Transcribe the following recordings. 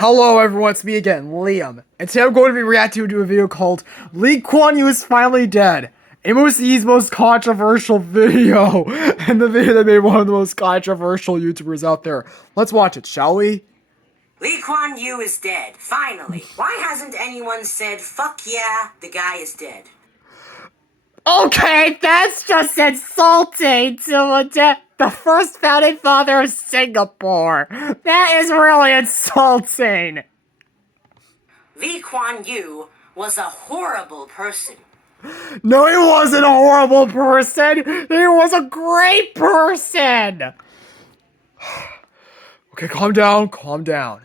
Hello everyone, it's me again, Liam, and today I'm going to be reacting to a video called Lee Kuan Yew is finally dead. MOC's most controversial video, and the video that made one of the most controversial YouTubers out there. Let's watch it, shall we? Lee Kuan Yew is dead, finally. Why hasn't anyone said, fuck yeah, the guy is dead? Okay, that's just insulting to the first founding father of Singapore. That is really insulting. Lee Kuan Yew was a horrible person. No, he wasn't a horrible person. He was a great person. Okay, calm down, calm down.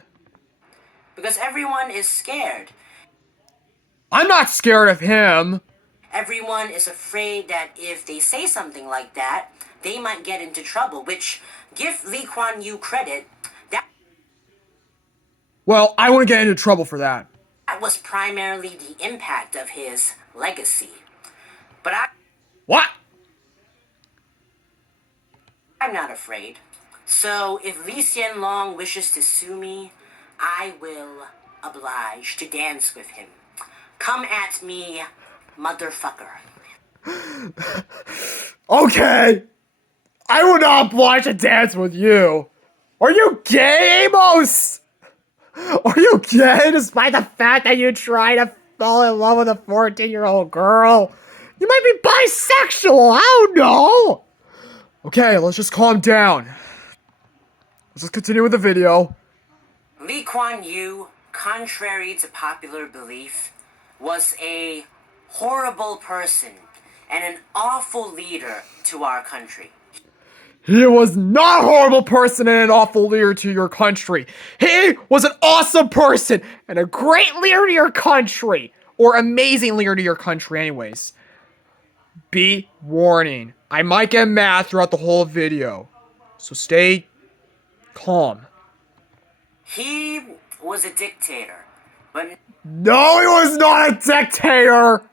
Because everyone is scared. I'm not scared of him. Everyone is afraid that if they say something like that, they might get into trouble, which, give Lee Kuan Yew credit, Well, I wouldn't get into trouble for that. that was primarily the impact of his legacy. But What? I'm not afraid. So if Lee Hsien Loong wishes to sue me, I will oblige to dance with him. Come at me, motherfucker. Okay. I will not oblige to dance with you. Are you gay, Amos? Are you gay despite the fact that you try to fall in love with a 14-year-old girl? You might be bisexual, I don't know. Okay, let's just calm down. Let's just continue with the video. Lee Kuan Yew, contrary to popular belief, was a horrible person and an awful leader to our country. He was not a horrible person and an awful leader to your country. He was an awesome person and a great leader to your country. Or amazing leader to your country anyways. Be warning. I might get mad throughout the whole video. So stay calm. He was a dictator, but No, he was not a dictator!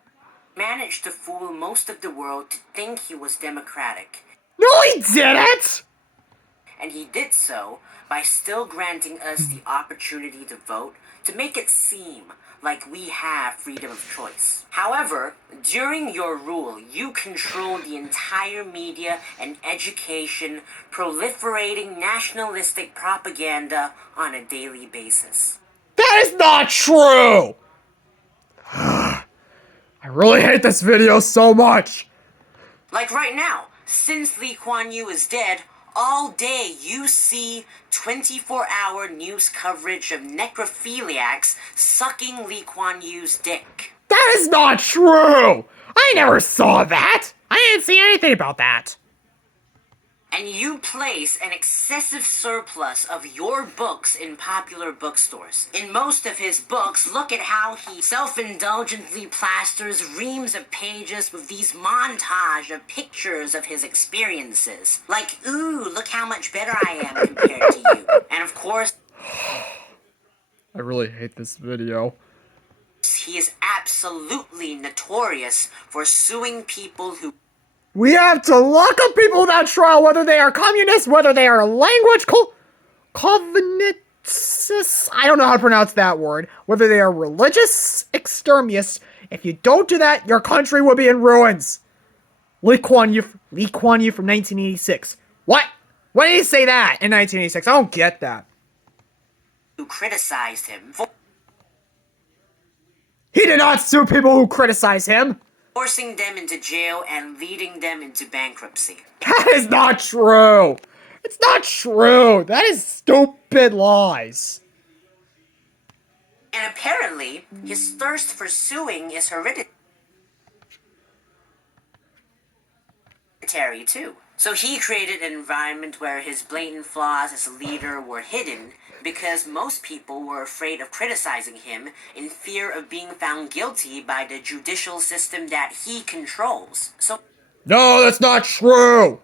managed to fool most of the world to think he was democratic. No, he didn't! And he did so by still granting us the opportunity to vote to make it seem like we have freedom of choice. However, during your rule, you controlled the entire media and education, proliferating nationalistic propaganda on a daily basis. That is not true! I really hate this video so much. Like right now, since Lee Kuan Yew is dead, all day you see 24-hour news coverage of necrophiliacs sucking Lee Kuan Yew's dick. That is not true! I never saw that! I didn't see anything about that. And you place an excessive surplus of your books in popular bookstores. In most of his books, look at how he self-indulgently plasters reams of pages with these montage of pictures of his experiences. Like, ooh, look how much better I am compared to you. And of course, I really hate this video. he is absolutely notorious for suing people who We have to lock up people without trial, whether they are communists, whether they are language covenanticists, I don't know how to pronounce that word, whether they are religious extremists. If you don't do that, your country will be in ruins. Lee Kuan Yew from 1986. What? When did he say that in 1986? I don't get that. who criticized him for He did not sue people who criticize him. forcing them into jail and leading them into bankruptcy. That is not true. It's not true. That is stupid lies. And apparently, his thirst for suing is hereditary too. So he created an environment where his blatant flaws as a leader were hidden because most people were afraid of criticizing him in fear of being found guilty by the judicial system that he controls. So No, that's not true.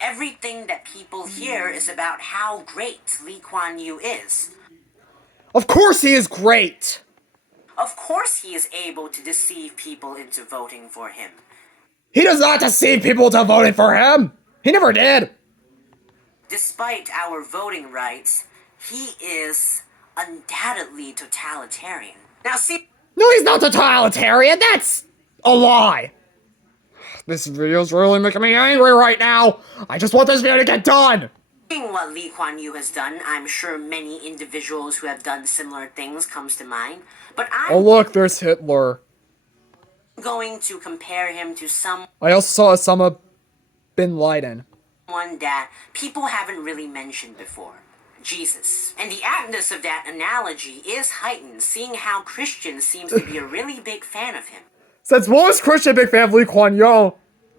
everything that people hear is about how great Lee Kuan Yew is. Of course he is great. Of course he is able to deceive people into voting for him. He does not deceive people to voting for him. He never did. Despite our voting rights, he is undoubtedly totalitarian. Now see, No, he's not totalitarian. That's a lie. This video's really making me angry right now. I just want this video to get done. seeing what Lee Kuan Yew has done, I'm sure many individuals who have done similar things comes to mind. But Oh I'm look, there's Hitler. going to compare him to someone I also saw Osama bin Laden. that people haven't really mentioned before. Jesus. And the aptness of that analogy is heightened, seeing how Christian seems to be a really big fan of him. Since most Christian big fan of Lee Kuan Yew,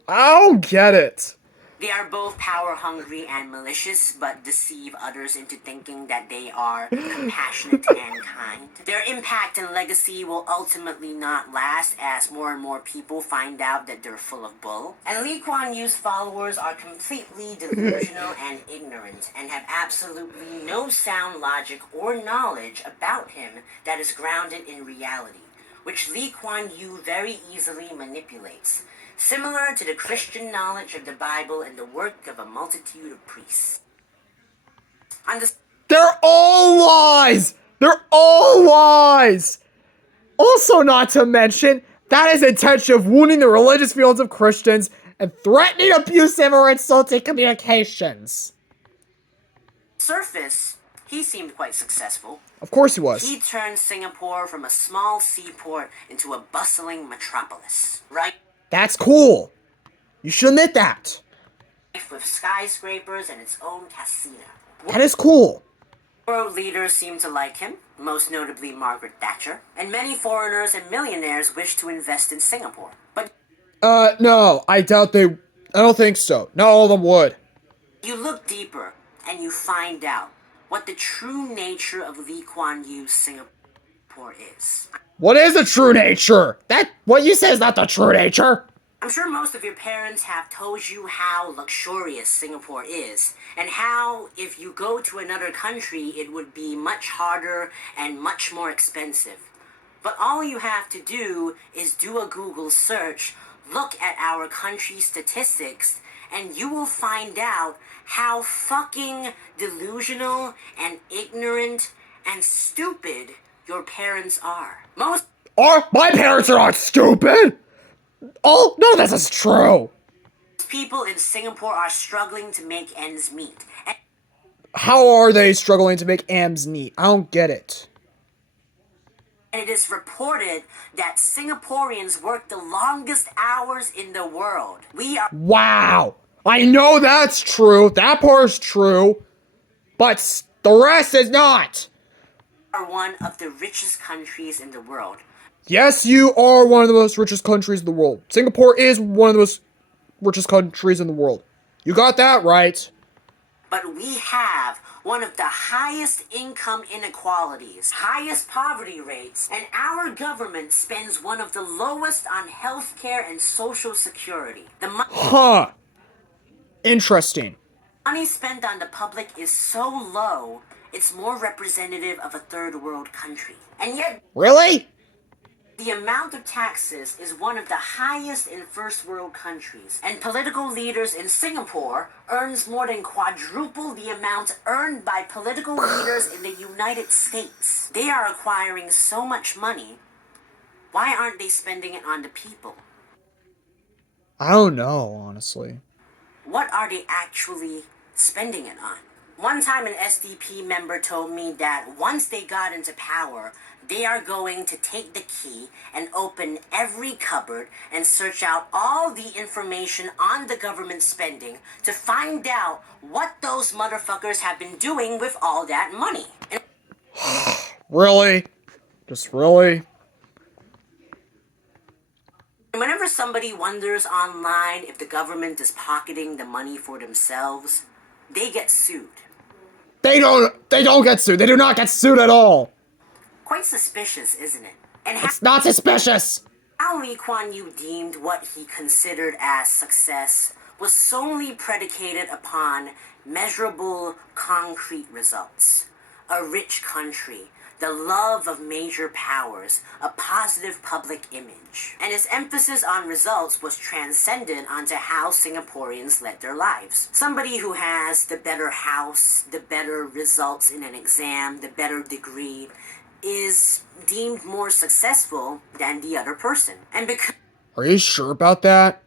I don't get it. They are both power-hungry and malicious, but deceive others into thinking that they are compassionate and kind. Their impact and legacy will ultimately not last as more and more people find out that they're full of bull. And Lee Kuan Yew's followers are completely delusional and ignorant, and have absolutely no sound logic or knowledge about him that is grounded in reality, which Lee Kuan Yew very easily manipulates, similar to the Christian knowledge of the Bible and the work of a multitude of priests. They're all lies! They're all lies! Also, not to mention, that is intention of wounding the religious feelings of Christians and threatening abusive or insulting communications. Surface, he seemed quite successful. Of course he was. He turned Singapore from a small seaport into a bustling metropolis, right? That's cool. You should admit that. With skyscrapers and its own casino. That is cool. World leaders seem to like him, most notably Margaret Thatcher, and many foreigners and millionaires wish to invest in Singapore. But No, I don't think so. Not all of them would. you look deeper and you find out what the true nature of Lee Kuan Yew's Singapore is. What is the true nature? What you say is not the true nature. I'm sure most of your parents have told you how luxurious Singapore is, and how if you go to another country it would be much harder and much more expensive. But all you have to do is do a Google search, look at our country's statistics, and you will find out how fucking delusional and ignorant and stupid your parents are. My parents are not stupid! Oh, none of this is true! People in Singapore are struggling to make ends meet. And How are they struggling to make ends meet? I don't get it. it is reported that Singaporeans work the longest hours in the world. We are Wow! I know that's true. That part's true. But the rest is not. one of the richest countries in the world. Yes, you are one of the most richest countries in the world. Singapore is one of the most richest countries in the world. You got that right. But we have one of the highest income inequalities, highest poverty rates, and our government spends one of the lowest on healthcare and social security. The Huh. Interesting. money spent on the public is so low, it's more representative of a third world country. And yet, Really? the amount of taxes is one of the highest in first world countries, and political leaders in Singapore earns more than quadruple the amount earned by political leaders in the United States. They are acquiring so much money. Why aren't they spending it on the people? I don't know, honestly. What are they actually spending it on? One time an SDP member told me that once they got into power, they are going to take the key and open every cupboard and search out all the information on the government spending to find out what those motherfuckers have been doing with all that money. And Really? Just really? whenever somebody wonders online if the government is pocketing the money for themselves, they get sued. They don't get sued. They do not get sued at all. Quite suspicious, isn't it? And It's not suspicious. how Lee Kuan Yew deemed what he considered as success was solely predicated upon measurable, concrete results. A rich country, the love of major powers, a positive public image. And his emphasis on results was transcendent onto how Singaporeans led their lives. Somebody who has the better house, the better results in an exam, the better degree, is deemed more successful than the other person. And Are you sure about that?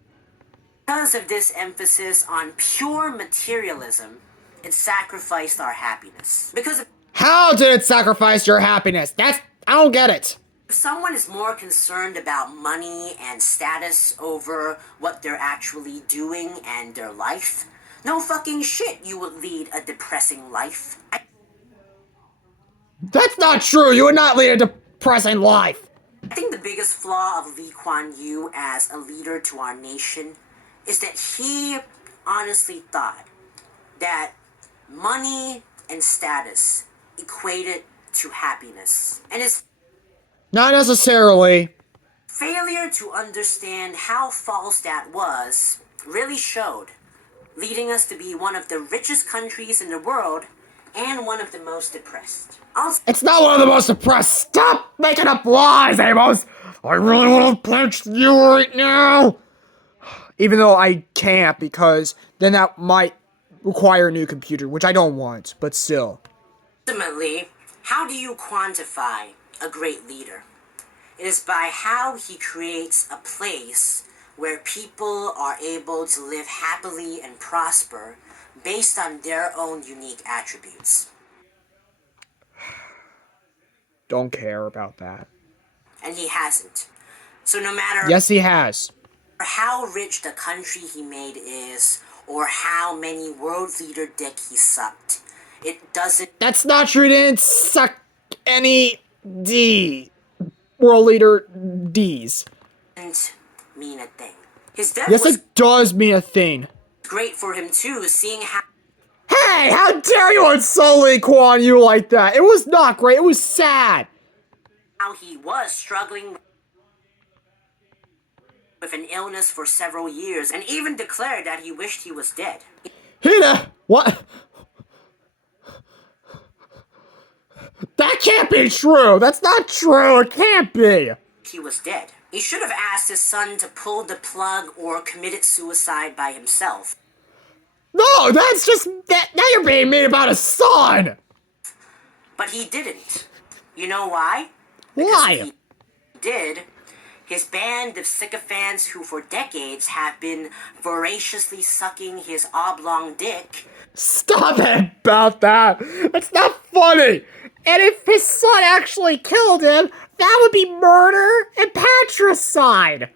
because of this emphasis on pure materialism, it sacrificed our happiness. Because How did it sacrifice your happiness? I don't get it. if someone is more concerned about money and status over what they're actually doing and their life, no fucking shit you would lead a depressing life. That's not true. You would not lead a depressing life. I think the biggest flaw of Lee Kuan Yew as a leader to our nation is that he honestly thought that money and status equated to happiness. And his Not necessarily. failure to understand how false that was really showed, leading us to be one of the richest countries in the world and one of the most depressed. Also, It's not one of the most depressed. Stop making up lies, Amos. I really want to punch you right now. Even though I can't, because then that might require a new computer, which I don't want, but still. ultimately, how do you quantify a great leader? It is by how he creates a place where people are able to live happily and prosper based on their own unique attributes. Don't care about that. And he hasn't. So no matter Yes, he has. how rich the country he made is, or how many world leader dick he sucked, it doesn't That's not true. He didn't suck any world leader D's. mean a thing. His death Yes, was it does mean a thing. great for him too, seeing Hey, how dare you insult Lee Kuan Yew like that? It was not great. It was sad. how he was struggling with an illness for several years, and even declared that he wished he was dead. What? That can't be true. That's not true. It can't be. He was dead. He should have asked his son to pull the plug or committed suicide by himself. No, that's just that. Now you're being mean about his son. But he didn't. You know why? Why? If he did, his band of sycophants who for decades have been voraciously sucking his oblong dick Stop it about that. That's not funny. And if his son actually killed him, that would be murder and patricide.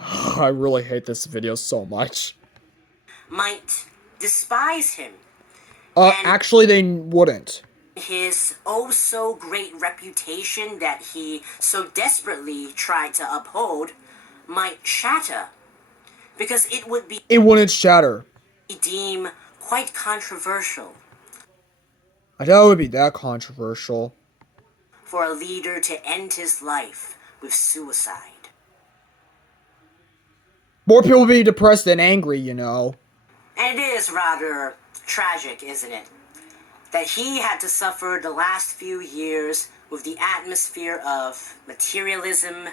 I really hate this video so much. might despise him. Actually, they wouldn't. His oh-so-great reputation that he so desperately tried to uphold might shatter, because it would be It wouldn't shatter. deemed quite controversial I doubt it would be that controversial. for a leader to end his life with suicide. More people would be depressed than angry, you know. And it is rather tragic, isn't it? That he had to suffer the last few years with the atmosphere of materialism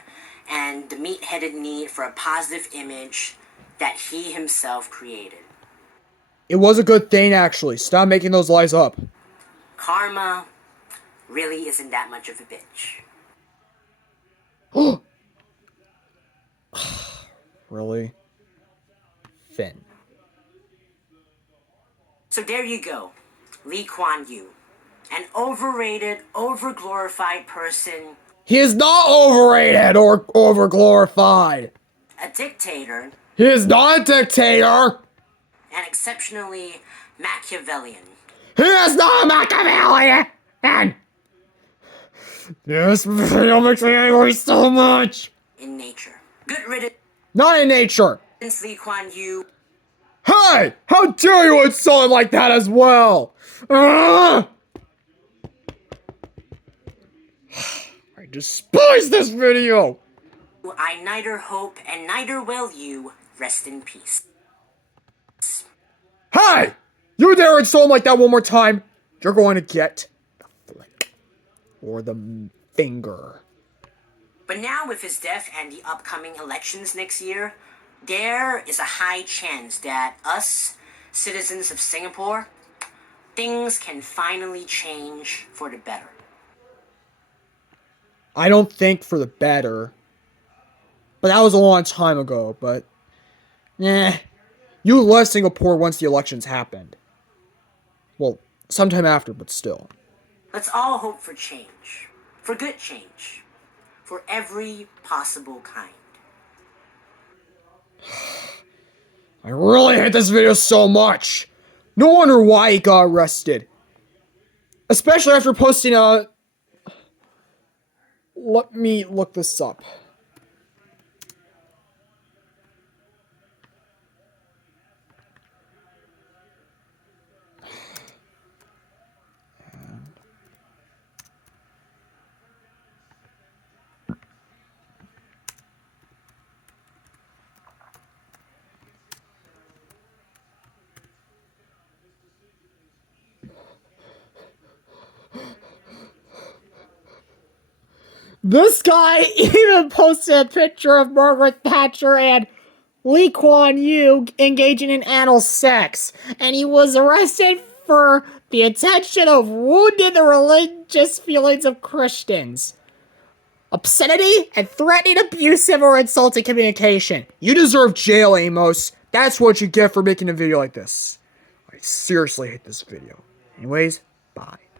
and the meat-headed need for a positive image that he himself created. It was a good thing, actually. Stop making those lies up. Karma really isn't that much of a bitch. Really? Finn. So there you go. Lee Kuan Yew. An overrated, overglorified person, He is not overrated or overglorified. a dictator, He is not a dictator. and exceptionally Machiavellian. He is not a Machiavellian. This video makes me angry so much. In nature. Good riddance, Not in nature. Lee Kuan Yew. Hey! How dare you insult him like that as well? I despise this video. I neither hope and neither will you rest in peace. Hey! You dare insult him like that one more time? you're going to get the flick. Or the finger. But now with his death and the upcoming elections next year, there is a high chance that us, citizens of Singapore, things can finally change for the better. I don't think for the better. But that was a long time ago, but... You left Singapore once the elections happened. Well, sometime after, but still. Let's all hope for change. For good change. For every possible kind. I really hate this video so much. No wonder why he got arrested. Especially after posting a... Let me look this up. This guy even posted a picture of Margaret Thatcher and Lee Kuan Yew engaging in anal sex, and he was arrested for the intention of wounding the religious feelings of Christians. Obscenity and threatening abusive or insulting communication. You deserve jail, Amos. That's what you get for making a video like this. I seriously hate this video. Anyways, bye.